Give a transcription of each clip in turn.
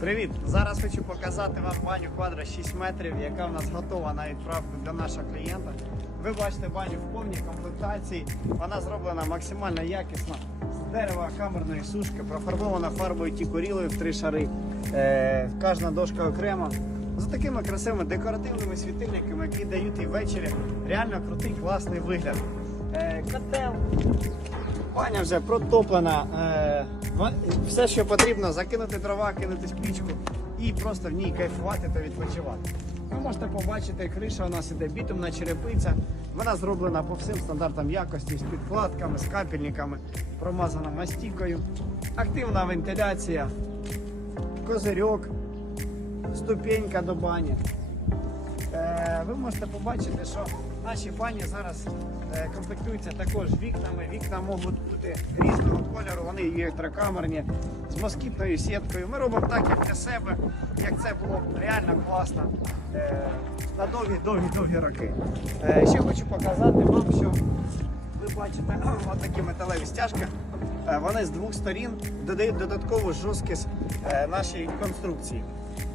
Привіт! Зараз хочу показати вам баню квадра 6 метрів, яка в нас готова на відправку для нашого клієнта. Ви бачите баню в повній комплектації. Вона зроблена максимально якісно з дерева камерної сушки, профарбована фарбою тікорілою в три шари. Е, кожна дошка окремо. З такими красивими декоративними світильниками, які дають і ввечері реально крутий класний вигляд. Е, котел, Баня вже протоплена. Е, все, що потрібно, закинути дрова, кинути спічку і просто в ній кайфувати та відпочивати. Ви можете побачити, криша у нас іде бітумна черепиця. Вона зроблена по всім стандартам якості з підкладками, з капельниками, промазана мастікою. Активна вентиляція, козирьок, ступенька до бані. Е, ви можете побачити, що наші бані зараз е, комплектуються також вікнами. Вікна можуть бути різного кольору, вони є електрокамерні з москітною сіткою. Ми робимо так, як для себе, як це було реально класно е, на довгі-довгі-довгі роки. Ще хочу показати вам, що ви бачите ось такі металеві стяжки. Е, Вони з двох сторін додають додаткову жорсткість е, нашій конструкції.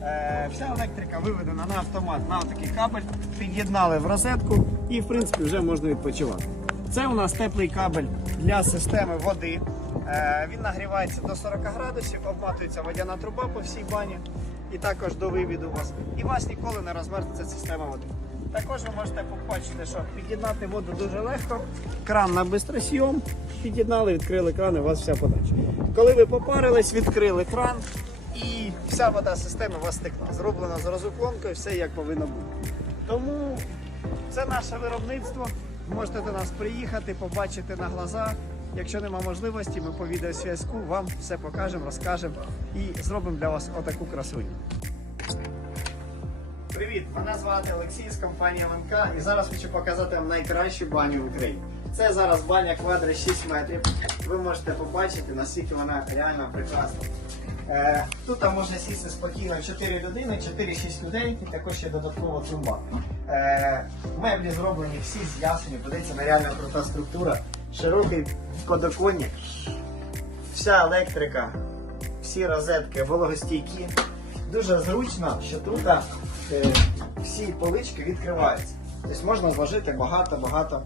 Е, Вся електрика виведена на автомат на такий кабель, під'єднали в розетку і в принципі вже можна відпочивати. Це у нас теплий кабель для системи води. Він нагрівається до 40 градусів, обматується водяна труба по всій бані і також до вивіду вас. І вас ніколи не розмерзнеться система води. Також ви можете побачити, що під'єднати воду дуже легко. Кран на бистросйом, під'єднали, відкрили кран і у вас вся подача. Коли ви попарились, відкрили кран і вся вода системи у вас текла. Зроблена з розуклонкою, все як повинно бути. Тому це наше виробництво. Можете до нас приїхати, побачити на глаза. Якщо нема можливості, ми по відеозв'язку вам все покажемо, розкажемо і зробимо для вас отаку красуню. Привіт! Мене звати Олексій з компанії ЛНК і зараз хочу показати вам найкращу баню в Україні. Це зараз баня квадри 6 метрів. Ви можете побачити, наскільки вона реально прекрасна. Е, тут можна сісти спокійно 4 людини, 4-6 людей і також є додаткова труба. Е, меблі зроблені всі з ясені, подивіться, на реально крута структура, широкий подоконник, вся електрика, всі розетки вологостійкі. Дуже зручно, що тут е, всі полички відкриваються. Тобто можна зложити багато-багато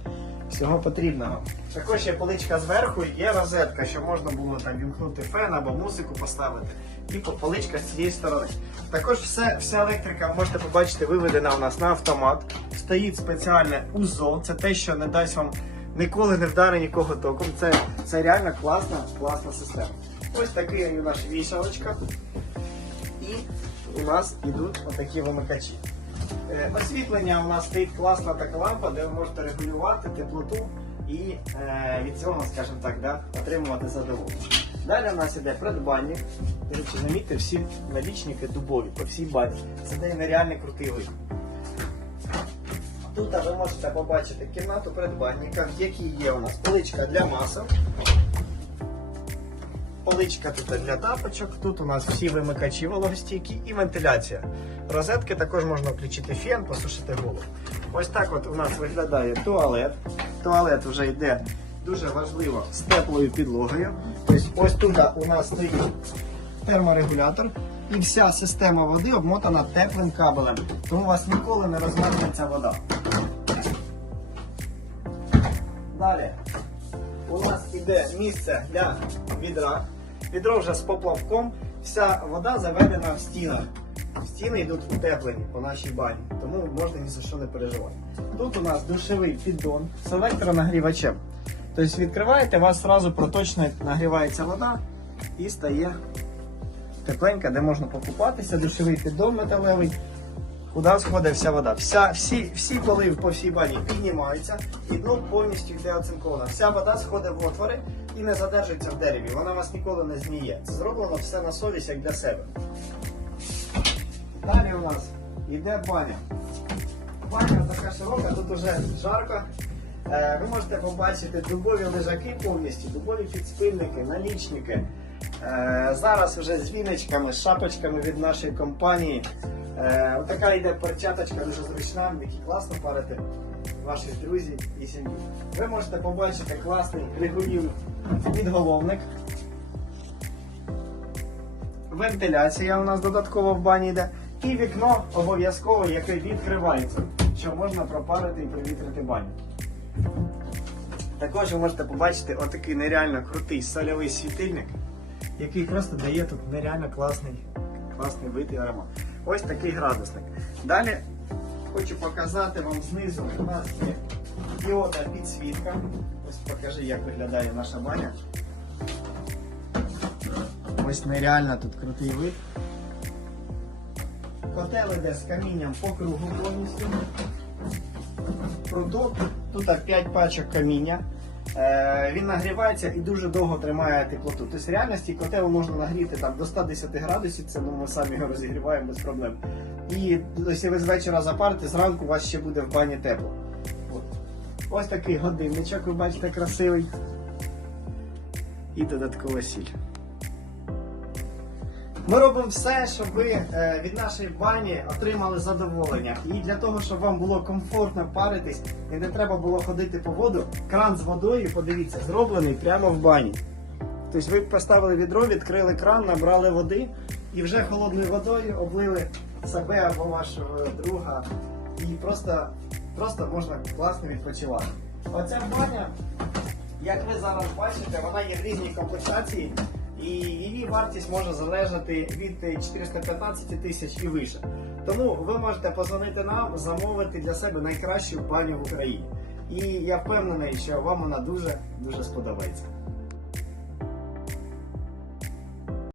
всього потрібного. Також є поличка зверху, є розетка, що можна було там вімкнути фен або музику поставити. І поличка з цієї сторони. Також все, вся електрика можете побачити виведена у нас на автомат. Стоїть спеціальне УЗО. Це те, що не дасть вам ніколи не вдари нікого током. Це, це реально класна, класна система. Ось такий наш вішалочка. І у нас йдуть отакі вимикачі. Е, Освітлення у нас стоїть класна така лампа, де ви можете регулювати теплоту і е, від цього, скажімо так, отримувати задоволення. Далі у нас іде придбанник. До речі, замітьте, всі налічники дубові по всій бані. Це дає нереальний крутий вид. Тут ви можете побачити кімнату придбанника, в якій є у нас поличка для масок, Поличка тут для тапочок, тут у нас всі вимикачі вологостійкі і вентиляція. Розетки також можна включити фен, посушити голову. Ось так от у нас виглядає туалет. Туалет вже йде дуже важливо з теплою підлогою. Тобто ось тут у нас стоїть терморегулятор і вся система води обмотана теплим кабелем. Тому у вас ніколи не розмерзнеться вода. Далі у нас іде місце для відра. Відро вже з поплавком. Вся вода заведена в стінах. Стіни йдуть утеплені по нашій бані, тому можна ні за що не переживати. Тут у нас душовий піддон з електронагрівачем. Тобто відкриваєте, у вас одразу проточно нагрівається вода і стає тепленька, де можна покупатися, душевий піддон металевий. Куди сходить вся вода? Вся, всі, всі поли по всій бані піднімаються і дно повністю йде оцинковано. Вся вода сходить в отвори і не задержується в дереві. Вона вас ніколи не зміє. Це зроблено все на совість, як для себе. Далі у нас йде баня. Баня така широка, тут уже жарко. Е, ви можете побачити дубові лежаки повністю, дубові підспильники, налічники. Е, зараз вже з віночками, з шапочками від нашої компанії. Е, Отака йде перчаточка дуже зручна, в якій класно парити ваших друзів і сім'ї. Ви можете побачити класний регулівний підголовник. вентиляція у нас додатково в бані йде. І вікно обов'язково, яке відкривається, що можна пропарити і привітрити баню. Також ви можете побачити отакий нереально крутий сольовий світильник, який просто дає тут нереально класний, класний вид і аромат. Ось такий градусник. Далі хочу показати вам знизу. У нас є діода підсвітка. Ось покажи, як виглядає наша баня. Ось нереально тут крутий вид. Котел іде з камінням по кругу повністю. Продукт, тут 5 пачок каміння. Е, він нагрівається і дуже довго тримає теплоту. Тобто в реальності котел можна нагріти там, до 110 градусів, це ну, ми самі його розігріваємо без проблем. І якщо ви з вечора запарите, зранку у вас ще буде в бані тепло. От. Ось такий годинничок, ви бачите, красивий. І додаткова сіль. Ми робимо все, щоб ви е, від нашої бані отримали задоволення. І для того, щоб вам було комфортно паритись і не треба було ходити по воду, кран з водою, подивіться, зроблений прямо в бані. Тобто ви поставили відро, відкрили кран, набрали води і вже холодною водою облили себе або вашого друга. І просто, просто можна класно відпочивати. Оця баня, як ви зараз бачите, вона є в різній комплектації. І її вартість може залежати від 415 тисяч і вище. Тому ви можете позвонити нам, замовити для себе найкращу баню в Україні. І я впевнений, що вам вона дуже дуже сподобається.